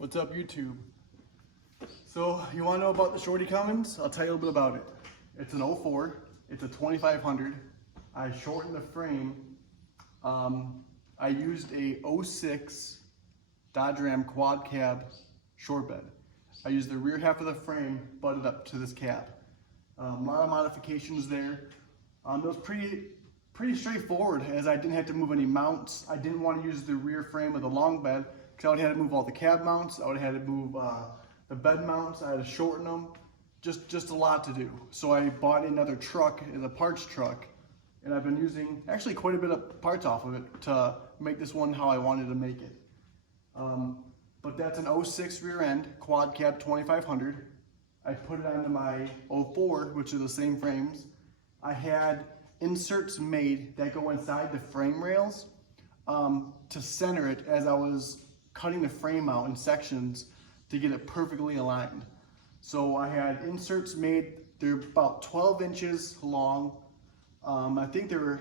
What's up, YouTube? So, you want to know about the Shorty Cummins? I'll tell you a little bit about it. It's an 04, it's a 2500. I shortened the frame. I used a 06 Dodge Ram quad cab short bed. I used the rear half of the frame butted up to this cab. A lot of modifications there. It was pretty straightforward, as I didn't have to move any mounts. I didn't want to use the rear frame of the long bed because I would have had to move all the cab mounts. I would have had to move the bed mounts. I had to shorten them. Just a lot to do. So I bought another truck, a parts truck, and I've been using actually quite a bit of parts off of it to make this one how I wanted to make it. But that's an 06 rear end quad cab 2500. I put it onto my 04, which are the same frames. I had inserts made that go inside the frame rails to center it as I was cutting the frame out in sections to get it perfectly aligned. So I had inserts made, they're about 12 inches long. I think they were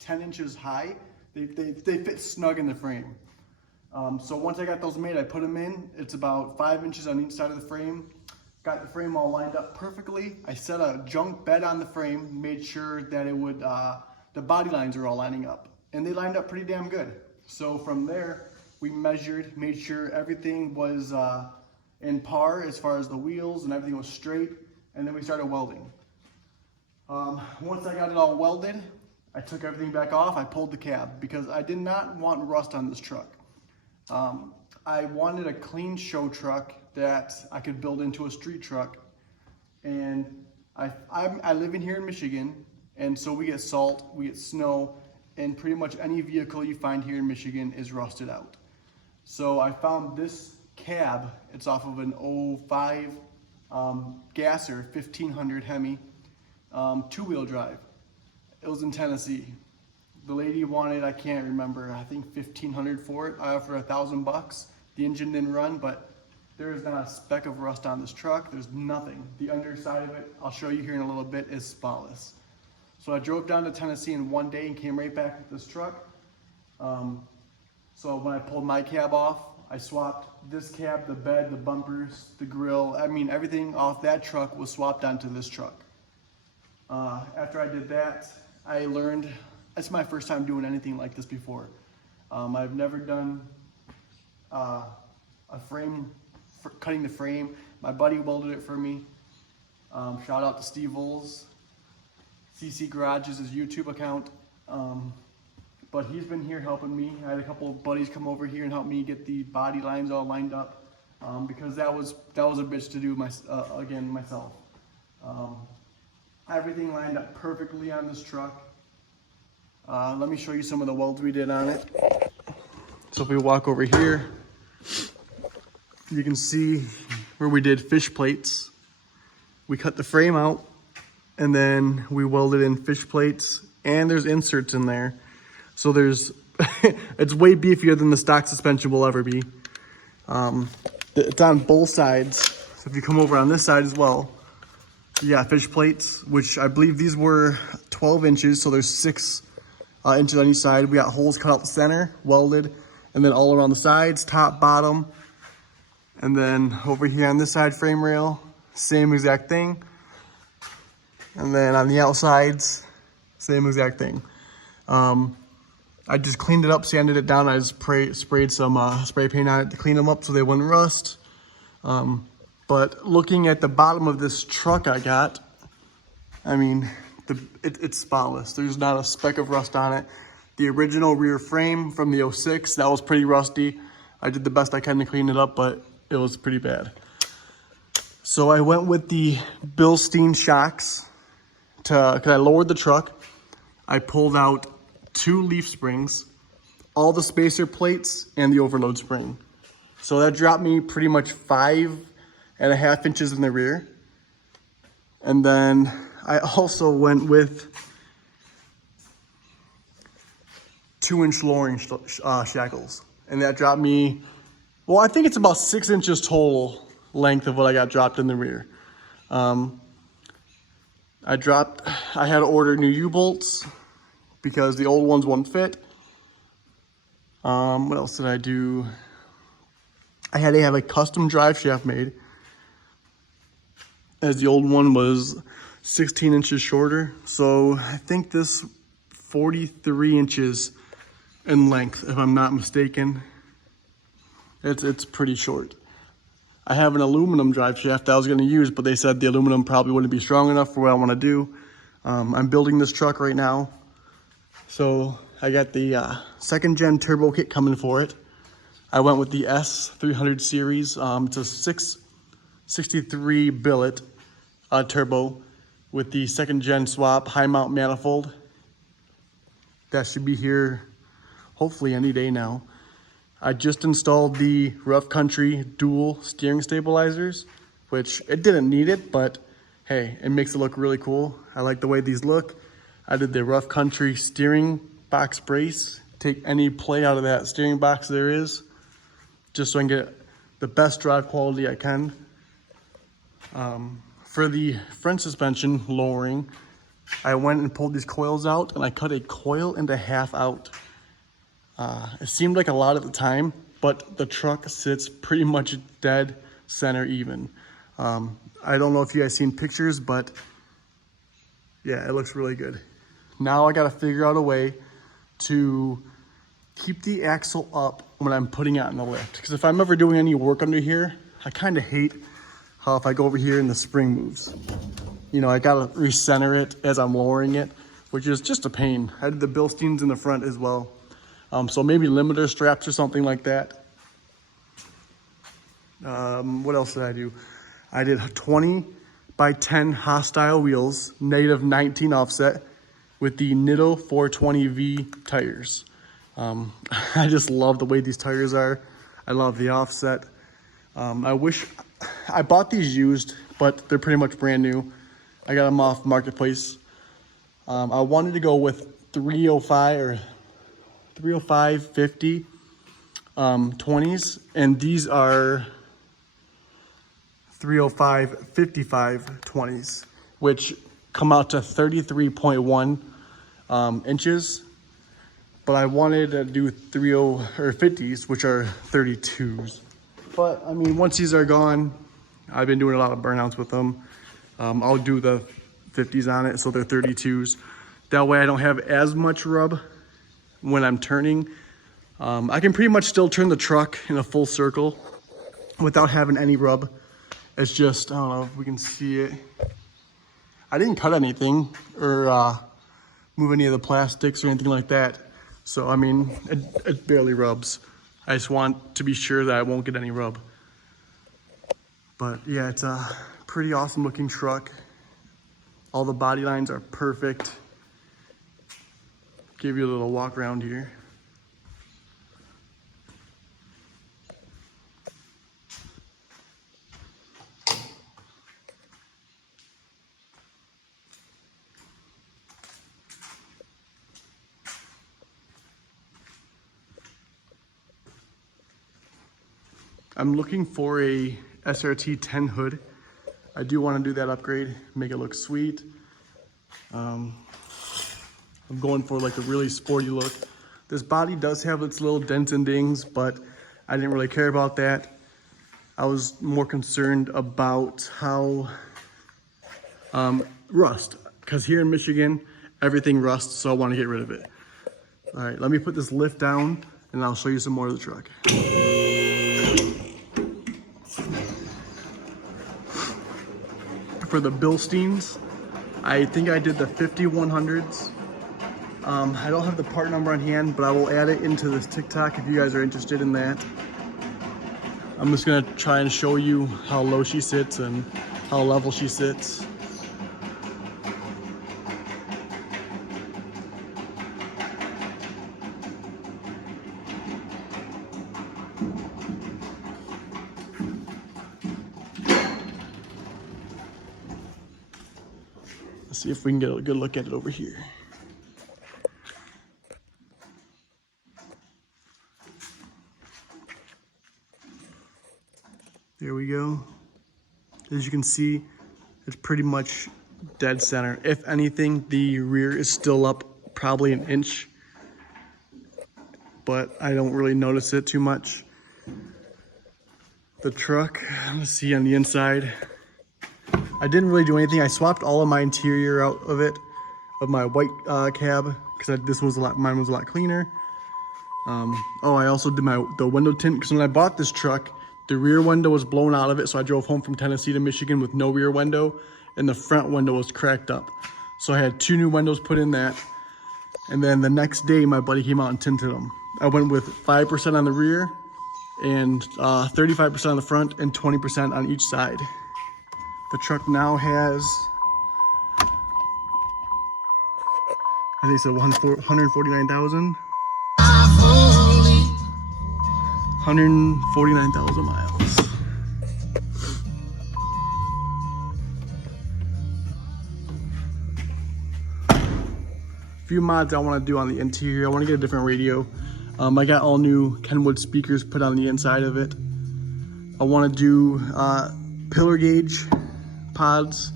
10 inches high. They fit snug in the frame. So once I got those made, I put them in. It's about 5 inches on each side of the frame. Got the frame all lined up perfectly. I set a junk bed on the frame, made sure that it would, the body lines are all lining up. And they lined up pretty damn good. So from there, we measured, made sure everything was in par as far as the wheels and everything was straight. And then we started welding. Once I got it all welded, I took everything back off. I pulled the cab because I did not want rust on this truck. I wanted a clean show truck that I could build into a street truck. And I live in here in Michigan, and so we get salt, we get snow, and pretty much any vehicle you find here in Michigan is rusted out. So I found this cab. It's off of an 05 Gasser 1500 Hemi, two-wheel drive. It was in Tennessee. The lady wanted, I can't remember, I think $1,500 for it. I offered $1,000. The engine didn't run, but there is not a speck of rust on this truck. There's nothing. The underside of it, I'll show you here in a little bit, is spotless. So I drove down to Tennessee in one day and came right back with this truck. So when I pulled my cab off, I swapped this cab, the bed, the bumpers, the grill. I mean, everything off that truck was swapped onto this truck. After I did that, I learned, it's my first time doing anything like this before. I've never done a frame, cutting the frame. My buddy welded it for me. Shout out to Steve Voles. CC Garage is his YouTube account. But he's been here helping me. I had a couple of buddies come over here and help me get the body lines all lined up because that was a bitch to do myself. Everything lined up perfectly on this truck. Let me show you some of the welds we did on it. So if we walk over here, you can see where we did fish plates. We cut the frame out and then we welded in fish plates, and there's inserts in there. So there's, it's way beefier than the stock suspension will ever be. It's on both sides. So if you come over on this side as well, yeah, fish plates, which I believe these were 12 inches. So there's 6 inches on each side. We got holes cut out the center, welded, and then all around the sides, top, bottom. And then over here on this side frame rail, same exact thing. And then on the outsides, same exact thing. I just cleaned it up, sanded it down. I just sprayed some spray paint on it to clean them up so they wouldn't rust. But looking at the bottom of this truck I got, I mean, it's spotless. There's not a speck of rust on it. The original rear frame from the 06, that was pretty rusty. I did the best I can to clean it up, but it was pretty bad. So I went with the Bilstein shocks because I lowered the truck. I pulled out 2 leaf springs, all the spacer plates, and the overload spring. So that dropped me pretty much 5.5 inches in the rear. And then I also went with 2-inch lowering shackles. And that dropped me, well, I think it's about 6 inches total length of what I got dropped in the rear. I had to order new U-bolts because the old ones won't fit. What else did I do? I had to have a custom drive shaft made, as the old one was 16 inches shorter. So I think this 43 inches in length, if I'm not mistaken. It's pretty short. I have an aluminum drive shaft that I was gonna use, but they said the aluminum probably wouldn't be strong enough for what I wanna do. I'm building this truck right now. So I got the second gen turbo kit coming for it. I went with the S300 series. It's a 663 billet turbo with the second gen swap high mount manifold. That should be here hopefully any day now. I just installed the Rough Country dual steering stabilizers, which it didn't need it, but hey, it makes it look really cool. I like the way these look. I did the Rough Country steering box brace, take any play out of that steering box there is, just so I can get the best drive quality I can. For the front suspension lowering, I went and pulled these coils out and I cut a coil and a half out. It seemed like a lot at the time, but the truck sits pretty much dead center even. I don't know if you guys seen pictures, but yeah, it looks really good. Now I gotta figure out a way to keep the axle up when I'm putting it on the lift. Because if I'm ever doing any work under here, I kind of hate how if I go over here and the spring moves. You know, I gotta recenter it as I'm lowering it, which is just a pain. I did the Bilsteins in the front as well. So maybe limiter straps or something like that. What else did I do? I did 20 by 10 hostile wheels, negative 19 offset with the Nitto 420V tires. I just love the way these tires are. I love the offset. I wish I bought these used, but they're pretty much brand new. I got them off Marketplace. I wanted to go with 305 or 305/50 20s, and these are 305/55 20s, which come out to 33.1 inches. But I wanted to do 30 or 50s, which are 32s. But I mean, once these are gone, I've been doing a lot of burnouts with them. I'll do the 50s on it, so they're 32s. That way I don't have as much rub when I'm turning. I can pretty much still turn the truck in a full circle without having any rub. It's just, I don't know if we can see it. I didn't cut anything or move any of the plastics or anything like that. So, I mean, it barely rubs. I just want to be sure that I won't get any rub. But yeah, it's a pretty awesome looking truck. All the body lines are perfect. Give you a little walk around here. I'm looking for a SRT 10 hood. I do want to do that upgrade, make it look sweet. I'm going for like a really sporty look. This body does have its little dents and dings, but I didn't really care about that. I was more concerned about how rust, because here in Michigan, everything rusts, so I want to get rid of it. All right, let me put this lift down and I'll show you some more of the truck. For the Bilsteins, I think I did the 5100s. I don't have the part number on hand, but I will add it into this TikTok if you guys are interested in that. I'm just gonna try and show you how low she sits and how level she sits. Let's see if we can get a good look at it over here. There we go. As you can see, it's pretty much dead center. If anything, the rear is still up probably an inch, but I don't really notice it too much. the truck. Let's see on the inside. I didn't really do anything. I swapped all of my interior out of it, of my white cab, because mine was a lot cleaner. Oh, I also did the window tint, because when I bought this truck, the rear window was blown out of it. So I drove home from Tennessee to Michigan with no rear window, and the front window was cracked up. So I had 2 new windows put in that. And then the next day, my buddy came out and tinted them. I went with 5% on the rear and 35% on the front and 20% on each side. The truck now has, I think it's 149,000. 149,000 miles. Few mods I want to do on the interior. I want to get a different radio. I got all new Kenwood speakers put on the inside of it. I want to do pillar gauge pods.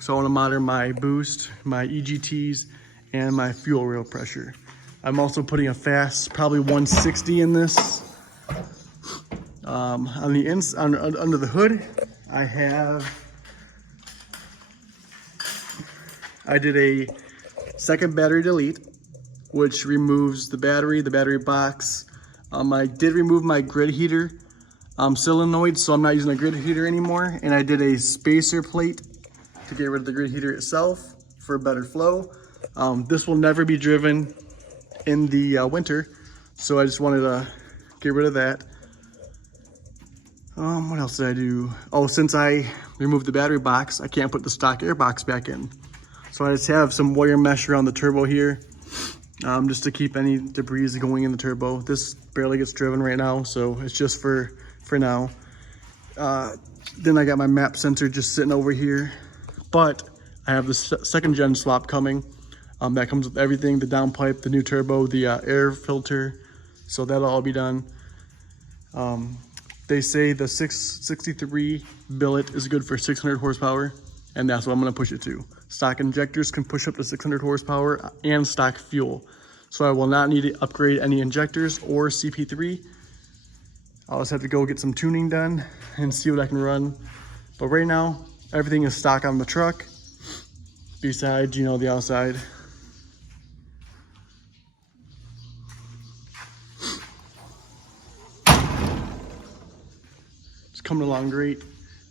So I want to monitor my boost, my EGTs, and my fuel rail pressure. I'm also putting a fast, probably 160 in this. On the under the hood, I did a second battery delete, which removes the battery box. I did remove my grid heater solenoid, so I'm not using a grid heater anymore. And I did a spacer plate to get rid of the grid heater itself for better flow. This will never be driven in the winter, so I just wanted to get rid of that. What else did I do? Oh, since I removed the battery box, I can't put the stock air box back in. So I just have some wire mesh around the turbo here, just to keep any debris going in the turbo. This barely gets driven right now, so it's just for now. Then I got my map sensor just sitting over here, but I have the second gen swap coming. That comes with everything, the downpipe, the new turbo, the air filter. So that'll all be done. They say the 663 billet is good for 600 horsepower, and that's what I'm gonna push it to. Stock injectors can push up to 600 horsepower and stock fuel. So I will not need to upgrade any injectors or CP3. I'll just have to go get some tuning done and see what I can run. But right now, everything is stock on the truck, besides, you know, the outside. It's coming along great.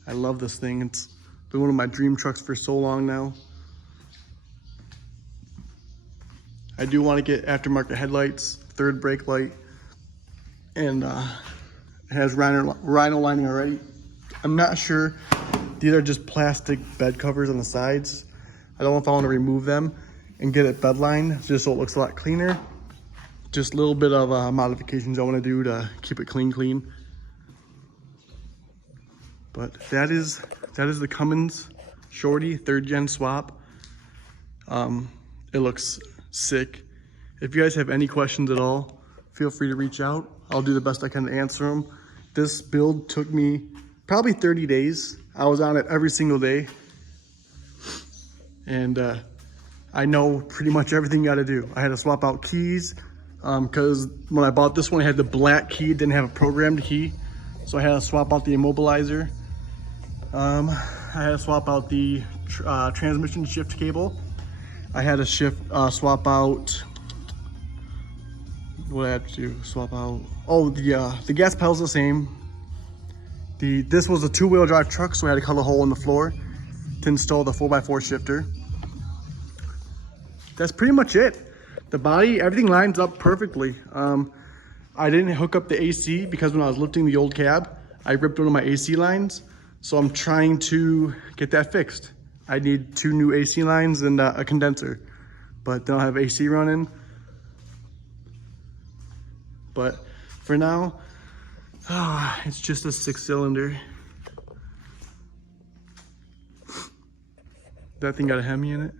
I love this thing. It's been one of my dream trucks for so long now. I do want to get aftermarket headlights, third brake light, and it has rhino lining already. I'm not sure. These are just plastic bed covers on the sides. I don't know if I want to remove them and get it bed lined just so it looks a lot cleaner. Just a little bit of modifications I want to do to keep it clean. But that is the Cummins Shorty 3rd gen swap. It looks sick. If you guys have any questions at all, feel free to reach out. I'll do the best I can to answer them. This build took me probably 30 days. I was on it every single day. And I know pretty much everything you gotta do. I had to swap out keys because when I bought this one, I had the black key, didn't have a programmed key. So I had to swap out the immobilizer. I had to swap out the transmission shift cable. I had to swap out, what I had to do, swap out, oh, the gas pedal's the same. This was a 2-wheel drive truck, so I had to cut a hole in the floor to install the 4x4 shifter. That's pretty much it. The body, everything lines up perfectly. I didn't hook up the AC because when I was lifting the old cab, I ripped one of my AC lines. So I'm trying to get that fixed. I need 2 new AC lines and a condenser, but then I'll have AC running. But for now, it's just a 6-cylinder. That thing got a Hemi in it.